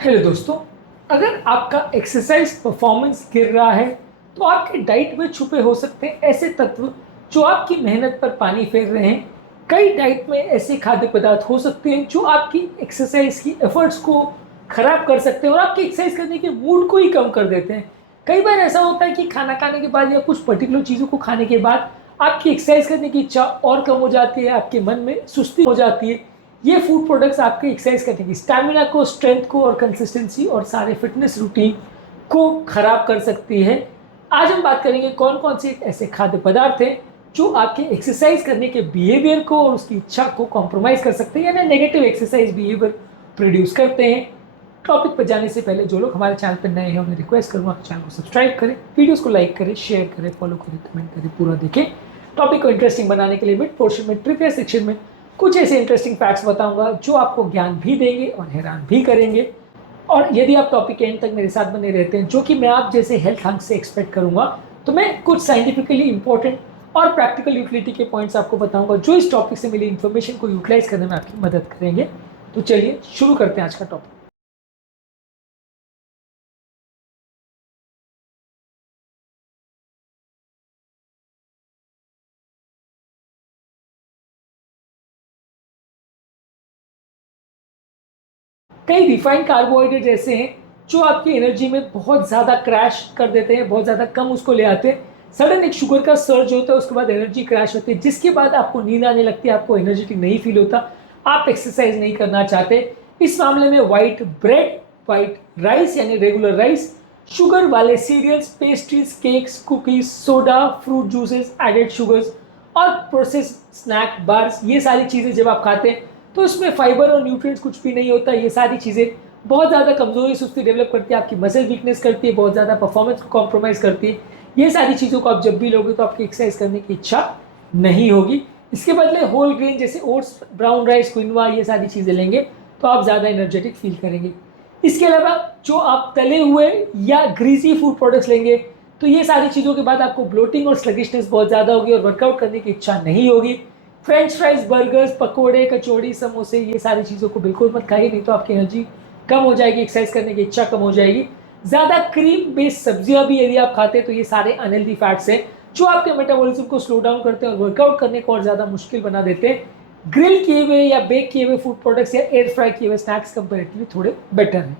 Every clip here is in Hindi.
हेलो दोस्तों, अगर आपका एक्सरसाइज परफॉर्मेंस गिर रहा है तो आपके डाइट में छुपे हो सकते हैं ऐसे तत्व जो आपकी मेहनत पर पानी फेर रहे हैं। कई डाइट में ऐसे खाद्य पदार्थ हो सकते हैं जो आपकी एक्सरसाइज की एफर्ट्स को खराब कर सकते हैं और आपकी एक्सरसाइज करने के मूड को ही कम कर देते हैं। कई बार ऐसा होता है कि खाना खाने के बाद या कुछ पर्टिकुलर चीज़ों को खाने के बाद आपकी एक्सरसाइज करने की इच्छा और कम हो जाती है, आपके मन में सुस्ती हो जाती है। ये फूड प्रोडक्ट्स आपके एक्सरसाइज करने की स्टैमिना को, स्ट्रेंथ को और कंसिस्टेंसी और सारे फिटनेस रूटीन को खराब कर सकती है। आज हम बात करेंगे कौन कौन से ऐसे खाद्य पदार्थ हैं जो आपके एक्सरसाइज करने के बिहेवियर को और उसकी इच्छा को कॉम्प्रोमाइज कर सकते हैं, यानी नेगेटिव एक्सरसाइज बिहेवियर प्रोड्यूस करते हैं। टॉपिक पर जाने से पहले जो लोग हमारे चैनल पर नए हैं उन्हें रिक्वेस्ट करूंगा कि चैनल को सब्सक्राइब करें, वीडियोस को लाइक करें, शेयर करें, फॉलो करें, कमेंट करें, पूरा देखें। टॉपिक को इंटरेस्टिंग बनाने के लिए मिड पोर्शन में ट्रिविया सेक्शन में कुछ ऐसे इंटरेस्टिंग फैक्ट्स बताऊंगा जो आपको ज्ञान भी देंगे और हैरान भी करेंगे। और यदि आप टॉपिक के एंड तक मेरे साथ बने रहते हैं, जो कि मैं आप जैसे हेल्थ हंक से एक्सपेक्ट करूंगा, तो मैं कुछ साइंटिफिकली इंपॉर्टेंट और प्रैक्टिकल यूटिलिटी के पॉइंट्स आपको बताऊंगा जो इस टॉपिक से मिली इन्फॉर्मेशन को यूटिलाइज करने में आपकी मदद करेंगे। तो चलिए शुरू करते हैं आज का टॉपिक। कई रिफाइंड कार्बोहाइड्रेट ऐसे हैं जो आपकी एनर्जी में बहुत ज़्यादा क्रैश कर देते हैं, बहुत ज़्यादा कम उसको ले आते हैं। सडन एक शुगर का सर्ज होता है, उसके बाद एनर्जी क्रैश होती है, जिसके बाद आपको नींद आने लगती है, आपको एनर्जेटिक नहीं फील होता, आप एक्सरसाइज नहीं करना चाहते। इस मामले में वाइट ब्रेड, वाइट राइस यानी रेगुलर राइस, शुगर वाले cereals, pastries, cakes, cookies, soda, fruit juices, added sugars और प्रोसेस स्नैक बार्स, ये सारी चीज़ें जब आप खाते हैं तो इसमें फाइबर और न्यूट्रिएंट्स कुछ भी नहीं होता। ये सारी चीज़ें बहुत ज़्यादा कमजोरी सुस्ती डेवलप करती है, आपकी मसल वीकनेस करती है, बहुत ज़्यादा परफॉर्मेंस को कॉम्प्रोमाइज करती है। ये सारी चीज़ों को आप जब भी लोगे तो आपकी एक्सरसाइज करने की इच्छा नहीं होगी। इसके बदले होल ग्रेन जैसे ओट्स, ब्राउन राइस, क्विनोआ, ये सारी चीज़ें लेंगे तो आप ज़्यादा एनर्जेटिक फील करेंगे। इसके अलावा जो आप तले हुए या ग्रीसी फूड प्रोडक्ट्स लेंगे तो ये सारी चीज़ों के बाद आपको ब्लोटिंग और स्लगिशनेस बहुत ज़्यादा होगी और वर्कआउट करने की इच्छा नहीं होगी। फ्रेंच फ्राइज, बर्गर्स, पकोड़े, कचौड़ी, समोसे, ये सारी चीज़ों को बिल्कुल मत खाइए, नहीं तो आपकी एनर्जी कम हो जाएगी, एक्सरसाइज करने की इच्छा कम हो जाएगी। ज़्यादा क्रीम बेस्ड सब्जियां भी यदि आप खाते हैं तो ये सारे अनहेल्दी फैट्स हैं जो आपके मेटाबॉलिज्म को स्लो डाउन करते हैं और वर्कआउट करने को और ज़्यादा मुश्किल बना देते हैं। ग्रिल किए हुए या बेक किए हुए फूड प्रोडक्ट्स या एयर फ्राई किए हुए स्नैक्स कंपेरेटिवली थोड़े बेटर हैं।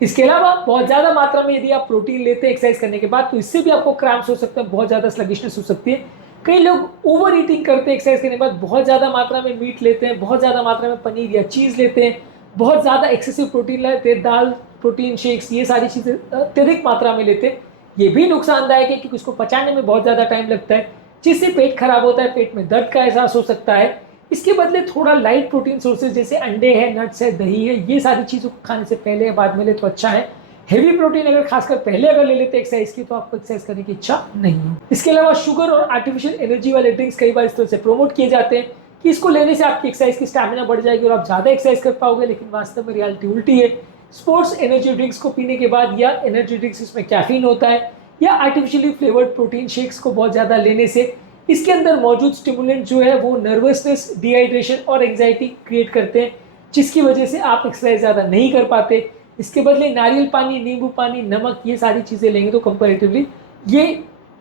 इसके अलावा बहुत ज़्यादा मात्रा में यदि आप प्रोटीन लेते हैं एक्सरसाइज करने के बाद तो इससे भी आपको क्रैम्प्स हो सकते हैं, बहुत ज़्यादा स्लगिशनेस हो सकती है। कई लोग ओवर ईटिंग करते हैं एक्सरसाइज करने के बाद, बहुत ज़्यादा मात्रा में मीट लेते हैं, बहुत ज़्यादा मात्रा में पनीर या चीज़ लेते हैं, बहुत ज़्यादा एक्सेसिव प्रोटीन लेते हैं, दाल, प्रोटीन शेक्स, ये सारी चीज़ें अत्यधिक मात्रा में लेते हैं। ये भी नुकसानदायक है क्योंकि उसको पचाने में बहुत ज़्यादा टाइम लगता है, जिससे पेट खराब होता है, पेट में दर्द का एहसास हो सकता है। इसके बदले थोड़ा लाइट प्रोटीन सोर्सेज जैसे अंडे है, नट्स है, दही है, ये सारी चीज़ों को खाने से पहले या बाद में ले तो अच्छा है। हेवी प्रोटीन अगर खासकर पहले अगर ले लेते एक्सरसाइज की तो आपको एक्सरसाइज करने की इच्छा नहीं हो। इसके अलावा शुगर और आर्टिफिशियल एनर्जी वाले ड्रिंक्स कई बार इस तरह से प्रमोट किए जाते हैं कि इसको लेने से आपकी एक्सरसाइज की स्टैमिना बढ़ जाएगी और आप ज़्यादा एक्सरसाइज कर पाओगे, लेकिन वास्तव में रियलिटी उल्टी है। स्पोर्ट्स एनर्जी ड्रिंक्स को पीने के बाद या एनर्जी ड्रिंक्स इसमें कैफीन होता है या आर्टिफिशियली फ्लेवर्ड प्रोटीन शेक्स को बहुत ज़्यादा लेने से इसके अंदर मौजूद स्टिमुलेंट जो है वो नर्वसनेस, डिहाइड्रेशन और एंग्जाइटी क्रिएट करते हैं, जिसकी वजह से आप एक्सरसाइज ज़्यादा नहीं कर पाते। इसके बदले नारियल पानी, नींबू पानी, नमक, ये सारी चीज़ें लेंगे तो कंपैरेटिवली ये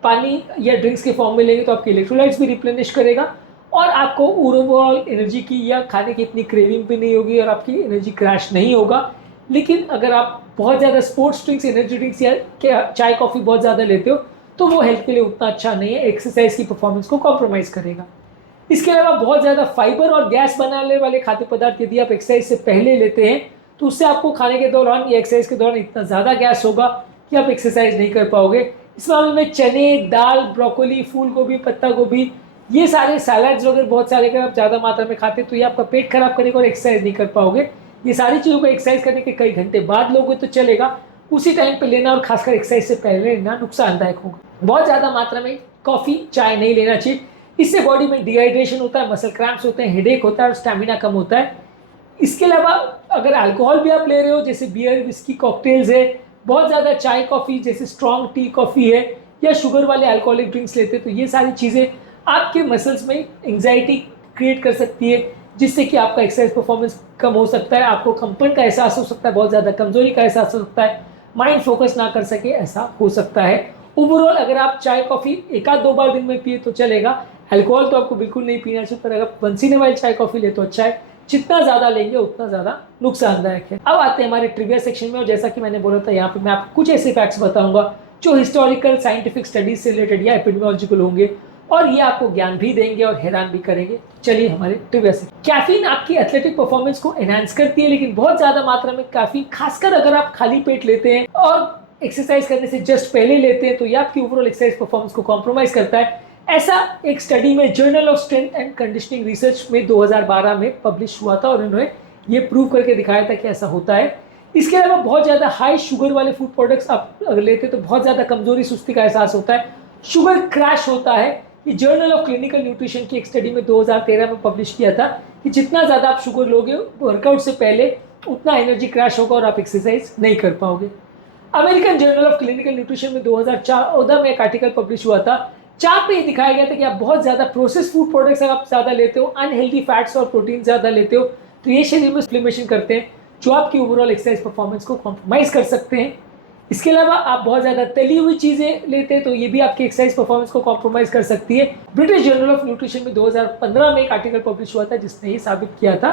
पानी या ड्रिंक्स के फॉर्म में लेंगे तो आपके इलेक्ट्रोलाइट्स भी रिप्लेनिश करेगा और आपको ओवरऑल एनर्जी की या खाने की इतनी क्रेविंग भी नहीं होगी और आपकी एनर्जी क्रैश नहीं होगा। लेकिन अगर आप बहुत ज़्यादा स्पोर्ट्स ड्रिंक्स, एनर्जी ड्रिंक्स या चाय कॉफ़ी बहुत ज़्यादा लेते हो तो वो हेल्थ के लिए उतना अच्छा नहीं है, एक्सरसाइज की परफॉर्मेंस को कॉम्प्रोमाइज़ करेगा। इसके अलावा बहुत ज़्यादा फाइबर और गैस बनाने वाले खाद्य पदार्थ यदि आप एक्सरसाइज से पहले लेते हैं तो उससे आपको खाने के दौरान या एक्सरसाइज के दौरान इतना ज़्यादा गैस होगा कि आप एक्सरसाइज नहीं कर पाओगे। इस मामले में चने, दाल, ब्रोकोली, फूल गोभी, पत्ता गोभी, ये सारे सैलड्स वगैरह बहुत सारे अगर आप ज़्यादा मात्रा में खाते हैं तो ये आपका पेट खराब करेगा और एक्सरसाइज नहीं कर पाओगे। ये सारी चीज़ों को एक्सरसाइज करने के कई घंटे बाद लोगे तो चलेगा, उसी टाइम पे लेना और खासकर एक्सरसाइज से पहले लेना नुकसानदायक होगा। बहुत ज़्यादा मात्रा में कॉफ़ी, चाय नहीं लेना चाहिए, इससे बॉडी में डिहाइड्रेशन होता है, मसल क्रैम्प्स होते हैं, हेडेक होता है और स्टैमिना कम होता है। इसके अलावा अगर अल्कोहल भी आप ले रहे हो जैसे बियर, विस्की, कॉकटेल्स है, बहुत ज़्यादा चाय कॉफ़ी जैसे स्ट्रॉन्ग टी कॉफ़ी है या शुगर वाले अल्कोहलिक ड्रिंक्स लेते तो ये सारी चीज़ें आपके मसल्स में एंग्जाइटी क्रिएट कर सकती है, जिससे कि आपका एक्सरसाइज परफॉर्मेंस कम हो सकता है, आपको कंपन का एहसास हो सकता है, बहुत ज़्यादा कमजोरी का एहसास हो सकता है, माइंड फोकस ना कर सके, ऐसा हो सकता है। ओवरऑल अगर आप चाय कॉफ़ी एक आध 2 बार दिन में पिए तो चलेगा, अल्कोहल तो आपको बिल्कुल नहीं पीना चाहिए, पर अगर वंस इन अ वाइल चाय कॉफ़ी ले तो अच्छा है, जितना ज़्यादा लेंगे उतना ज़्यादा नुकसानदायक है। अब आते हैं हमारे ट्रिविया सेक्शन में, और जैसा कि मैंने बोला था यहाँ पे मैं आपको कुछ ऐसे फैक्ट्स बताऊंगा जो हिस्टोरिकल साइंटिफिक स्टडीज से रिलेटेड या एपिडेमियोलॉजिकल होंगे, और ये आपको ज्ञान भी देंगे और हैरान भी करेंगे। चलिए हमारे ट्रिविया से। कैफीन आपकी एथलेटिक परफॉर्मेंस को एनहांस करती है, लेकिन बहुत ज्यादा मात्रा में कैफीन, खासकर अगर आप खाली पेट लेते हैं और एक्सरसाइज करने से जस्ट पहले लेते हैं, तो ये आपकी ओवरऑल एक्सरसाइज परफॉर्मेंस को कॉम्प्रोमाइज करता है। ऐसा एक स्टडी में journal of strength and conditioning research में 2012 में पब्लिश हुआ था, और उन्होंने ये प्रूव करके दिखाया था कि ऐसा होता है। इसके अलावा बहुत ज़्यादा हाई शुगर वाले फूड प्रोडक्ट्स आप अगर लेते हैं तो बहुत ज़्यादा कमजोरी, सुस्ती का एहसास होता है, शुगर क्रैश होता है। ये जर्नल ऑफ क्लिनिकल न्यूट्रिशन की एक स्टडी में 2013 में पब्लिश किया था कि जितना ज़्यादा आप शुगर लोगे वर्कआउट से पहले, उतना एनर्जी क्रैश होगा और आप एक्सरसाइज नहीं कर पाओगे। American journal of clinical nutrition में 2014 में एक आर्टिकल पब्लिश हुआ था, जहाँ पे दिखाया गया था कि आप बहुत ज़्यादा प्रोसेस फूड प्रोडक्ट्स आप ज़्यादा लेते हो, अनहेल्दी फैट्स और प्रोटीन ज़्यादा लेते हो, तो ये शरीर में इन्फ्लेमेशन करते हैं, जो आपकी ओवरऑल एक्सरसाइज परफॉर्मेंस को कॉम्प्रोमाइज़ कर सकते हैं। इसके अलावा आप बहुत ज़्यादा तली हुई चीज़ें लेते हैं, तो ये भी आपकी एक्सरसाइज परफॉर्मेंस को कॉम्प्रोमाइज़ कर सकती है। ब्रिटिश जर्नल ऑफ न्यूट्रिशन में 2015 में एक आर्टिकल पब्लिश हुआ था जिसने ये साबित किया था।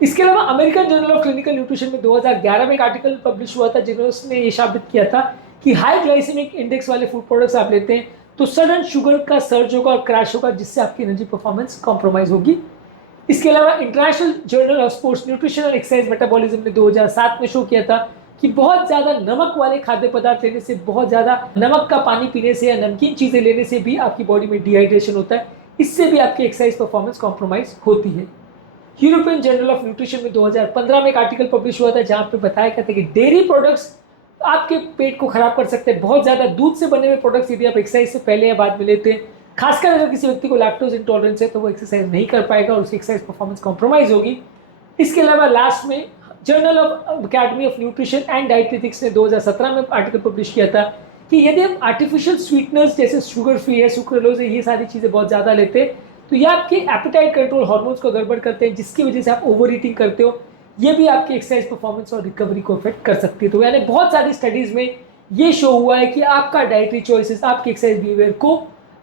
इसके अलावा American journal of clinical nutrition में 2011 में एक आर्टिकल पब्लिश हुआ था जिन्होंने ये साबित किया था कि हाई ग्लाइसेमिक इंडेक्स वाले फूड प्रोडक्ट्स आप लेते हैं तो सडन शुगर का सर्ज होगा और क्रैश होगा, जिससे आपकी एनर्जी परफॉर्मेंस कॉम्प्रोमाइज होगी। इसके अलावा international journal of sports nutrition and exercise metabolism ने 2007 में शो किया था कि बहुत ज़्यादा नमक वाले खाद्य पदार्थ लेने से, बहुत ज़्यादा नमक का पानी पीने से या नमकीन चीज़ें लेने से भी आपकी बॉडी में डिहाइड्रेशन होता है, इससे भी आपकी एक्सरसाइज परफॉर्मेंस कॉम्प्रोमाइज होती है। यूरोपियन जर्नल ऑफ न्यूट्रिशन में 2015 में एक आर्टिकल पब्लिश हुआ था जहाँ पे बताया गया था कि डेयरी प्रोडक्ट्स आपके पेट को खराब कर सकते हैं। बहुत ज़्यादा दूध से बने हुए प्रोडक्ट्स यदि आप एक्सरसाइज से पहले या बाद में लेते हैं, खासकर अगर किसी व्यक्ति को लैक्टोज इंटॉलरेंस है, तो वो एक्सरसाइज नहीं कर पाएगा और उसकी एक्सरसाइज परफॉर्मेंस कॉम्प्रोमाइज होगी। इसके अलावा लास्ट में journal of academy of nutrition and dietetics ने 2017 में आर्टिकल पब्लिश किया था कि यदि हम आर्टिफिशियल स्वीटनर्स जैसे शुगर फ्री है, सुक्रोलोज है, ये सारी चीज़ें बहुत ज़्यादा लेते हैं, तो ये आपके एपेटाइट कंट्रोल हार्मोन्स को गड़बड़ करते हैं, जिसकी वजह से आप ओवर ईटिंग करते हो। ये भी आपकी एक्सरसाइज परफॉर्मेंस और रिकवरी को अफेक्ट कर सकती है। तो यानी बहुत सारी स्टडीज़ में ये शो हुआ है कि आपका डाइटरी चॉइसेस आपके एक्सरसाइज बिहेवियर को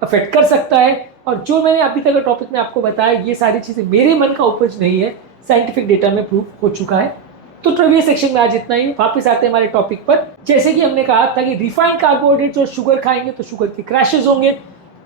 अफेक्ट कर सकता है। और जो मैंने अभी तक टॉपिक में आपको बताया, ये सारी चीज़ें मेरे मन का उपज नहीं है, साइंटिफिक डेटा में प्रूव हो चुका है। तो ट्रिविया सेक्शन में आज इतना ही। वापस आते हैं हमारे टॉपिक पर। जैसे कि हमने कहा था कि रिफाइंड कार्बोहाइड्रेट्स और शुगर खाएंगे तो शुगर के क्रैशेस होंगे,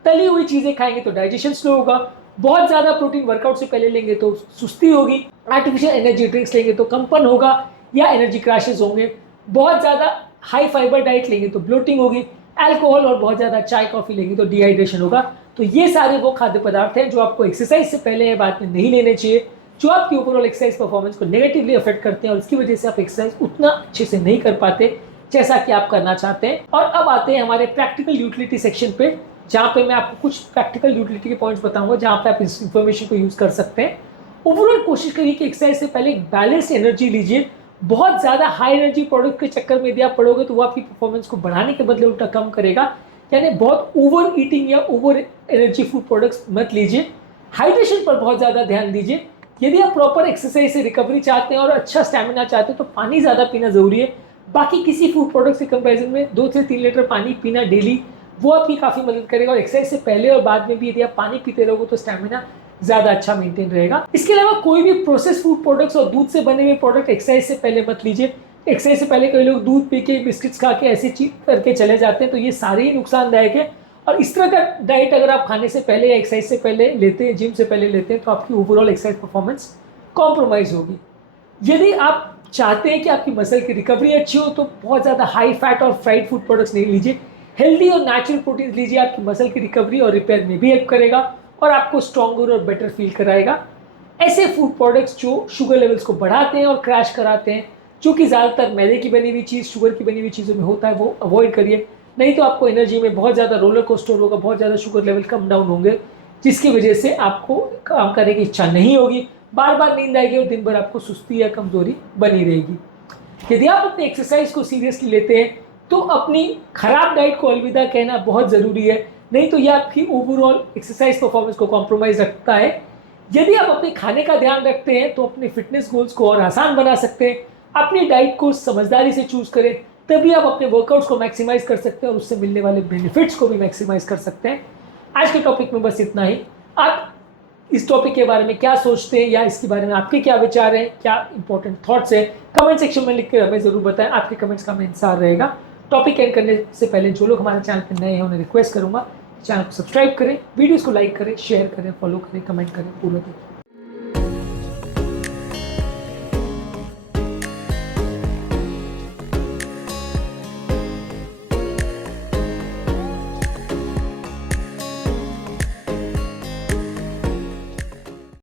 तली हुई चीज़ें खाएंगे तो डाइजेशन स्लो होगा, बहुत ज़्यादा प्रोटीन वर्कआउट से पहले लेंगे तो सुस्ती होगी, आर्टिफिशियल एनर्जी ड्रिंक्स लेंगे तो कंपन होगा या एनर्जी क्रैशेस होंगे, बहुत ज़्यादा हाई फाइबर डाइट लेंगे तो ब्लोटिंग होगी, अल्कोहल और बहुत ज़्यादा चाय कॉफ़ी लेंगे तो डिहाइड्रेशन होगा। तो ये सारे वो खाद्य पदार्थ हैं जो आपको एक्सरसाइज से पहले या बाद में नहीं लेने चाहिए, जो आपकी ओवरऑल एक्सरसाइज परफॉर्मेंस को नेगेटिवली अफेक्ट करते हैं और इसकी वजह से आप एक्सरसाइज उतना अच्छे से नहीं कर पाते जैसा कि आप करना चाहते हैं। और अब आते हैं हमारे प्रैक्टिकल यूटिलिटी सेक्शन पे, जहाँ पे मैं आपको कुछ प्रैक्टिकल यूटिलिटी के पॉइंट्स बताऊंगा जहाँ पे आप इस इन्फॉर्मेशन को यूज़ कर सकते हैं। ओवरऑल कोशिश करिए कि एक्सरसाइज से पहले एक बैलेंस एनर्जी लीजिए। बहुत ज़्यादा हाई एनर्जी प्रोडक्ट के चक्कर में यदि आप पड़ोगे तो वो आपकी परफॉर्मेंस को बढ़ाने के बदले उल्टा कम करेगा। यानी बहुत ओवर ईटिंग या ओवर एनर्जी फूड प्रोडक्ट्स मत लीजिए। हाइड्रेशन पर बहुत ज़्यादा ध्यान दीजिए। यदि आप प्रॉपर एक्सरसाइज से रिकवरी चाहते हैं और अच्छा स्टैमिना चाहते हैं तो पानी ज़्यादा पीना ज़रूरी है। बाकी किसी फूड प्रोडक्ट के कंपैरिजन में 2 से 3 लीटर पानी पीना डेली, वो आपकी काफ़ी मदद करेगा। और एक्सरसाइज से पहले और बाद में भी यदि आप पानी पीते रहोगे तो स्टैमिना ज़्यादा अच्छा मेंटेन रहेगा। इसके अलावा कोई भी प्रोसेस फूड प्रोडक्ट्स और दूध से बने हुए प्रोडक्ट एक्सरसाइज से पहले मत लीजिए। एक्सरसाइज से पहले कई लोग दूध पी के, बिस्किट्स खा के ऐसी चीज करके चले जाते हैं, तो ये सारे ही नुकसानदायक है। और इस तरह का डाइट अगर आप खाने से पहले या एक्सरसाइज से पहले लेते हैं, जिम से पहले लेते हैं, तो आपकी ओवरऑल एक्सरसाइज परफॉर्मेंस कॉम्प्रोमाइज़ होगी। यदि आप चाहते हैं कि आपकी मसल की रिकवरी अच्छी हो तो बहुत ज़्यादा हाई फैट और फ्राइड फूड प्रोडक्ट्स नहीं लीजिए। हेल्दी और नेचुरल प्रोटीन लीजिए, आपकी मसल की रिकवरी और रिपेयर में भी हेल्प करेगा और आपको स्ट्रॉन्गर और बेटर फील कराएगा। ऐसे फूड प्रोडक्ट्स जो शुगर लेवल्स को बढ़ाते हैं और क्रैश कराते हैं, जो कि ज़्यादातर मैदे की बनी हुई चीज़, शुगर की बनी हुई चीज़ों में होता है, वो अवॉइड करिए। नहीं तो आपको एनर्जी में बहुत ज़्यादा रोलर कोस्टर होगा, बहुत ज़्यादा शुगर लेवल कम डाउन होंगे, जिसकी वजह से आपको काम करने की इच्छा नहीं होगी, बार बार नींद आएगी और दिन भर आपको सुस्ती या कमजोरी बनी रहेगी। यदि आप अपनी एक्सरसाइज को सीरियसली लेते हैं तो अपनी खराब डाइट को अलविदा कहना बहुत ज़रूरी है, नहीं तो यह आपकी ओवरऑल एक्सरसाइज परफॉर्मेंस को कॉम्प्रोमाइज़ रखता है। यदि आप अपने खाने का ध्यान रखते हैं तो अपने फिटनेस गोल्स को और आसान बना सकते हैं। अपनी डाइट को समझदारी से चूज करें, तभी आप अपने वर्कआउट्स को मैक्सिमाइज कर सकते हैं और उससे मिलने वाले बेनिफिट्स को भी मैक्सिमाइज कर सकते हैं। आज के टॉपिक में बस इतना ही। आप इस टॉपिक के बारे में क्या सोचते हैं या इसके बारे में आपके क्या विचार हैं, क्या इंपॉर्टेंट थॉट्स हैं, कमेंट सेक्शन में लिख कर हमें जरूर बताएं। आपके कमेंट्स का हमें इंतजार रहेगा। टॉपिक एंड करने से पहले जो लोग हमारे चैनल पर नए हैं उन्हें रिक्वेस्ट करूंगा, चैनल को सब्सक्राइब करें, वीडियोस को लाइक करें, शेयर करें, फॉलो करें, कमेंट करें, पूरा करें।